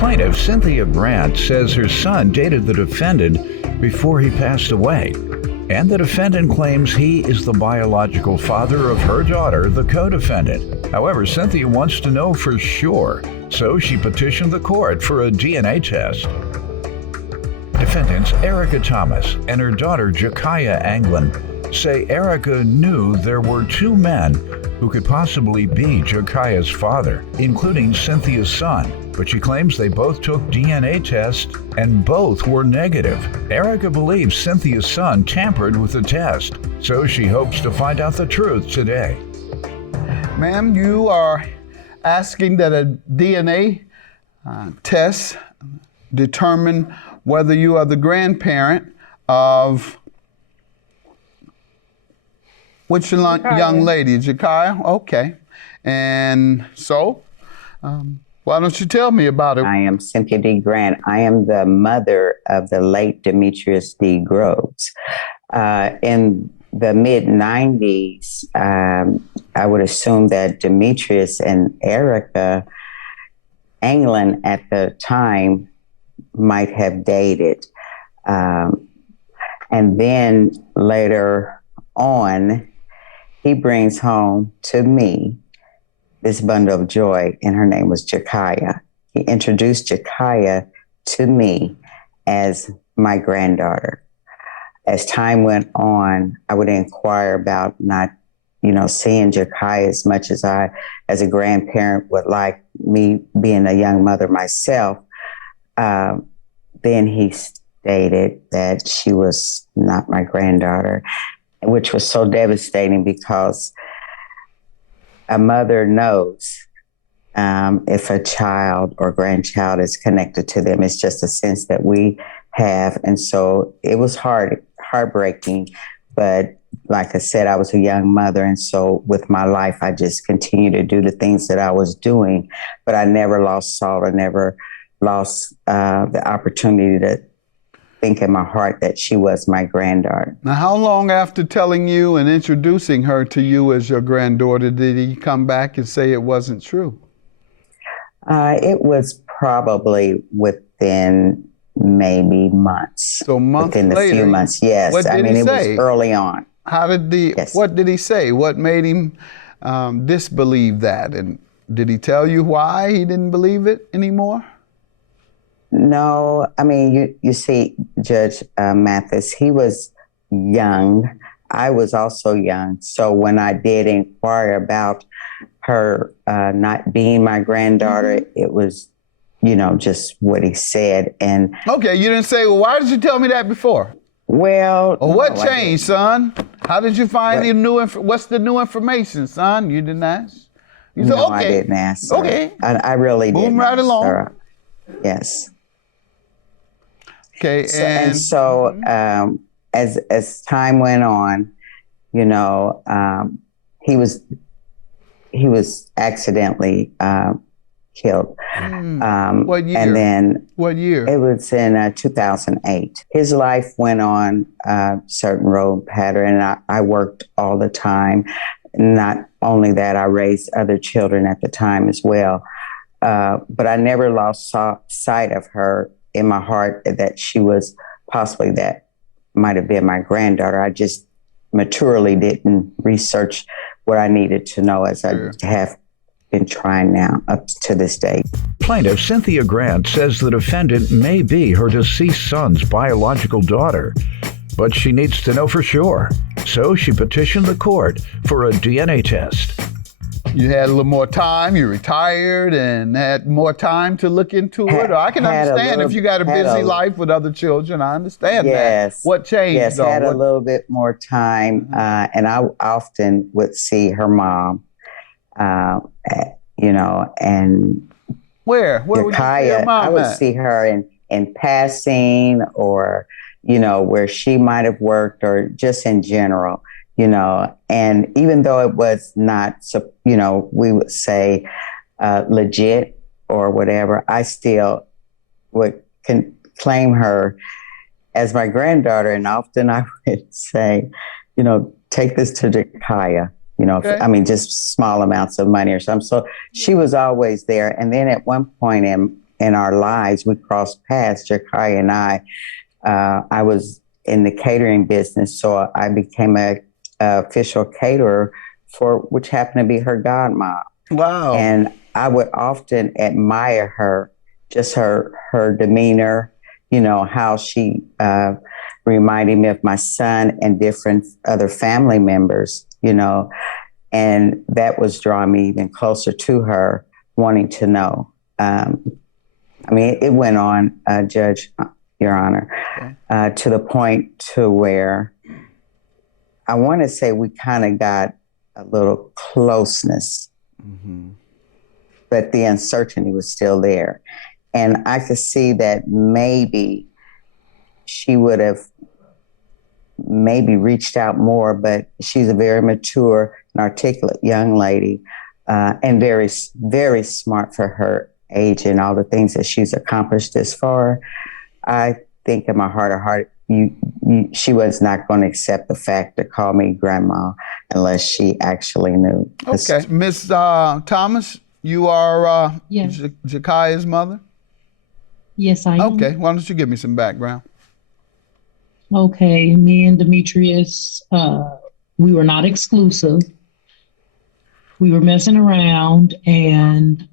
Plaintiff Cynthia Grant says her son dated the defendant before he passed away, and the defendant claims he is the biological father of her daughter, the co-defendant. However, Cynthia wants to know for sure, so she petitioned the court for a DNA test. Defendants Erica Thomas and her daughter Jakaya Anglin say Erica knew there were two men who could possibly be Jakaya's father, including Cynthia's son, but she claims they both took DNA tests and both were negative. Erica believes Cynthia's son tampered with the test, so she hopes to find out the truth today. Ma'am, you are asking that a DNA test determine whether you are the grandparent of which young lady? Jakaya? Okay. And so, why don't you tell me about it? I am Cynthia D. Grant. I am the mother of the late Demetrius D. Groves. In the mid-90s, I would assume that Demetrius and Erica Anglin at the time might have dated. And then later on, he brings home to me this bundle of joy, and her name was Jakaya. He introduced Jakaya to me as my granddaughter. As time went on, I would inquire about not, seeing Jakaya as much as I, as a grandparent, would like, me being a young mother myself. Then he stated that she was not my granddaughter, which was so devastating because a mother knows if a child or grandchild is connected to them. It's just a sense that we have. And so it was heartbreaking. But like I said, I was a young mother. And so with my life, I just continued to do the things that I was doing. But I never lost salt. I never lost the opportunity to think in my heart that she was my granddaughter. Now, how long after telling you and introducing her to you as your granddaughter did he come back and say it wasn't true? It was probably within maybe months. So months within later, a few months, yes. What did he say? It was early on. Yes. What did he say? What made him disbelieve that? And did he tell you why he didn't believe it anymore? No, I mean, you see, Judge Mathis, he was young. I was also young. So when I did inquire about her not being my granddaughter, it was, just what he said. And okay, you didn't say, well, why did you tell me that before? Well, what changed, son? How did you find what's the new information, son? You didn't ask? You said, okay. I didn't ask. Sir. Okay. I really didn't. Move right along. Sir. Yes. Okay, so as time went on, he was accidentally killed. What year? And then what year? It was in 2008. His life went on a certain road pattern, and I worked all the time. Not only that, I raised other children at the time as well. But I never lost sight of her in my heart that she was possibly that might have been my granddaughter. I just maturely didn't research what I needed to know as I have been trying now up to this day. Plaintiff Cynthia Grant says the defendant may be her deceased son's biological daughter, but she needs to know for sure. So she petitioned the court for a DNA test. You had a little more time, you retired and had more time to look into it. Or I can understand if you got a busy life with other children, I understand that. What changed? Yes, had a little bit more time. And I often would see her mom, and where would you see her mom I would see her in passing or, where she might have worked or just in general. And even though it was not, we would say legit or whatever, I still would claim her as my granddaughter. And often I would say, take this to Jakaya, just small amounts of money or something. So she was always there. And then at one point in in our lives. We crossed paths, Jakaya and I. I was in the catering business, so I became a official caterer which happened to be her godmom. Wow. And I would often admire her, just her demeanor, how she reminded me of my son and different other family members, and that was drawing me even closer to her, wanting to know. It went on, Judge, Your Honor, okay, to the point to where I want to say we kind of got a little closeness, but the uncertainty was still there. And I could see that maybe she would have maybe reached out more, but she's a very mature and articulate young lady, and very, very smart for her age and all the things that she's accomplished this far. I think in my heart of heart, she was not going to accept the fact to call me grandma unless she actually knew. Okay, Miss Thomas, you are yes. Jakaya's mother? Yes, I am. Okay, why don't you give me some background? Okay, me and Demetrius, we were not exclusive. We were messing around, and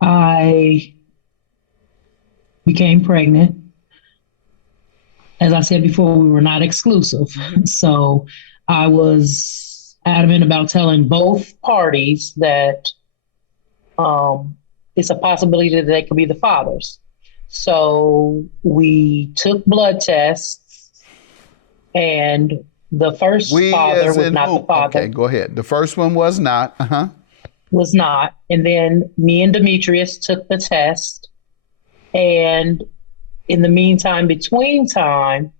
I became pregnant. As I said before, we were not exclusive. So I was adamant about telling both parties that it's a possibility that they could be the fathers. So we took blood tests, and the first father was not the father. Okay, go ahead. The first one was not. Was not. And then me and Demetrius took the test, and in the meantime, between time,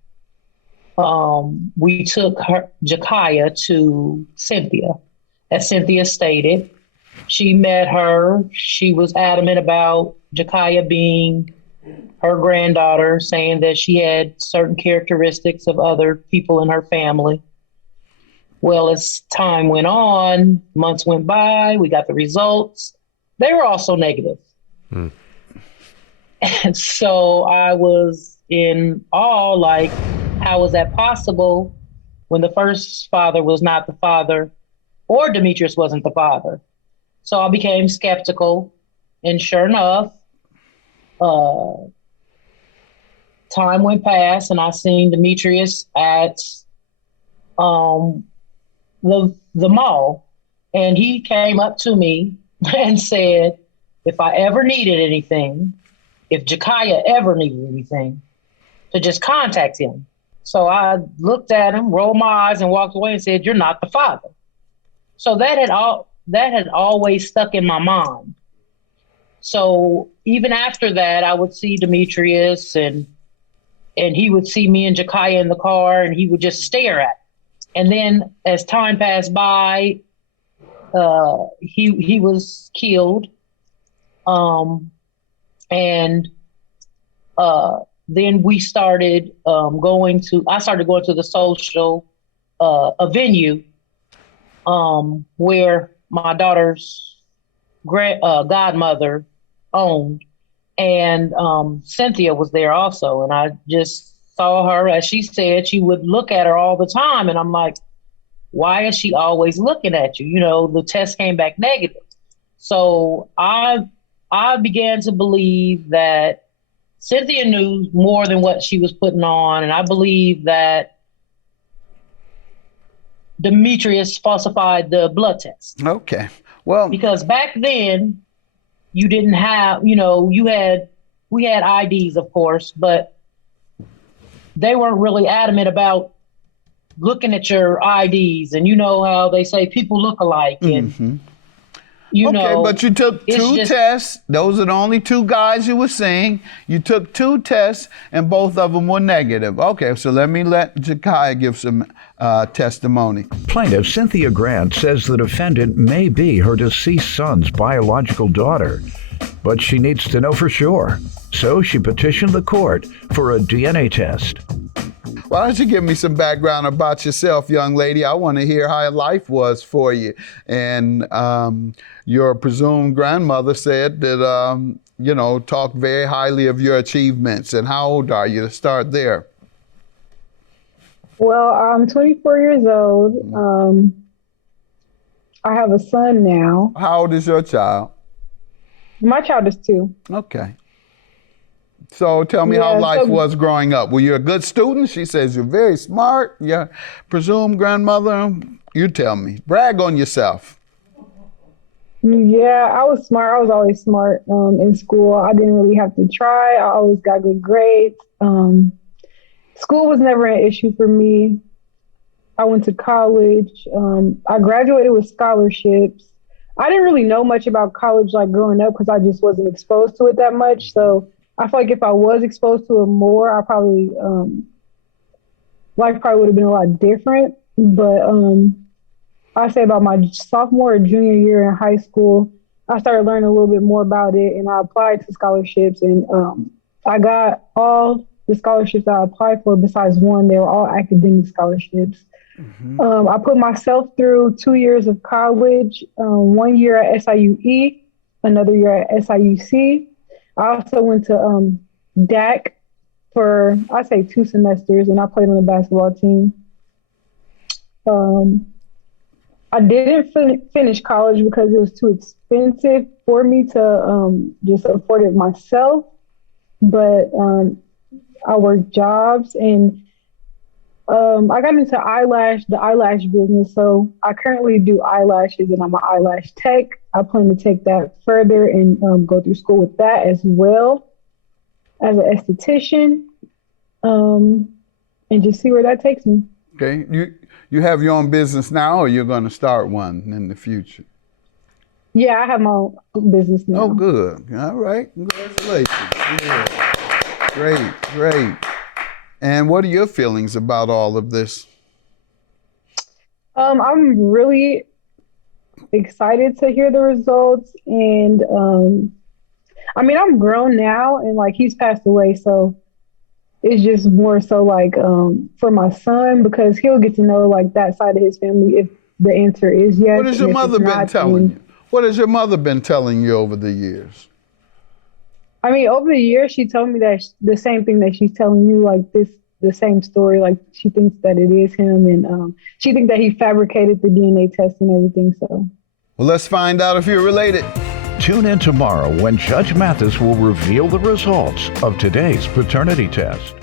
we took Jakaya to Cynthia. As Cynthia stated, she met her. She was adamant about Jakaya being her granddaughter, saying that she had certain characteristics of other people in her family. Well, as time went on, months went by, we got the results. They were also negative. And so I was in awe, like, how was that possible when the first father was not the father, or Demetrius wasn't the father? So I became skeptical, and sure enough, time went past, and I seen Demetrius at the mall, and he came up to me and said, if I ever needed anything, if Jakaya ever needed anything, to just contact him. So I looked at him, rolled my eyes, and walked away and said, "You're not the father." So that had always stuck in my mind. So even after that, I would see Demetrius, and he would see me and Jakaya in the car, and he would just stare at me. And then as time passed by, he was killed. Then we started going to the social venue where my daughter's godmother owned, and Cynthia was there also. And I just saw her, as she said, she would look at her all the time. And I'm like, why is she always looking at you? The test came back negative. So I began to believe that Cynthia knew more than what she was putting on. And I believe that Demetrius falsified the blood test. Okay. Well, because back then you didn't have, we had IDs, of course, but they weren't really adamant about looking at your IDs. And how they say people look alike. And but you took two tests. Those are the only two guys you were seeing. You took two tests, and both of them were negative. Okay, so let Jakaya give some testimony. Plaintiff Cynthia Grant says the defendant may be her deceased son's biological daughter, but she needs to know for sure. So she petitioned the court for a DNA test. Why don't you give me some background about yourself, young lady? I want to hear how life was for you. And your presumed grandmother said that, talked very highly of your achievements. And how old are you to start there? Well, I'm 24 years old. I have a son now. How old is your child? My child is 2. Okay. So tell me how life was growing up. Were you a good student? She says you're very smart. Your presumed grandmother. You tell me. Brag on yourself. Yeah, I was smart. I was always smart in school. I didn't really have to try. I always got good grades. School was never an issue for me. I went to college. I graduated with scholarships. I didn't really know much about college like growing up because I just wasn't exposed to it that much. So I feel like if I was exposed to it more, I probably life probably would have been a lot different. But I say about my sophomore or junior year in high school, I started learning a little bit more about it, and I applied to scholarships, and I got all the scholarships that I applied for besides one. They were all academic scholarships. Mm-hmm. I put myself through 2 years of college, 1 year at SIUE, another year at SIUC. I also went to DAC for, I'd say 2 semesters, and I played on the basketball team. I didn't finish college because it was too expensive for me to just afford it myself. But I worked jobs, and I got into the eyelash business. So I currently do eyelashes, and I'm an eyelash tech. I plan to take that further and go through school with that as well as an esthetician, and just see where that takes me. Okay. You have your own business now, or you're going to start one in the future? Yeah, I have my own business now. Oh, good. All right. Congratulations. Yeah. Great. And what are your feelings about all of this? I'm really excited to hear the results. And I'm grown now, and like he's passed away. So it's just more so like for my son, because he'll get to know like that side of his family if the answer is yes. What has your mother been telling you? What has your mother been telling you over the years? I mean, over the years, she told me that the same thing that she's telling you, like the same story. Like she thinks that it is him, and she thinks that he fabricated the DNA test and everything. So, well, let's find out if you're related. Tune in tomorrow when Judge Mathis will reveal the results of today's paternity test.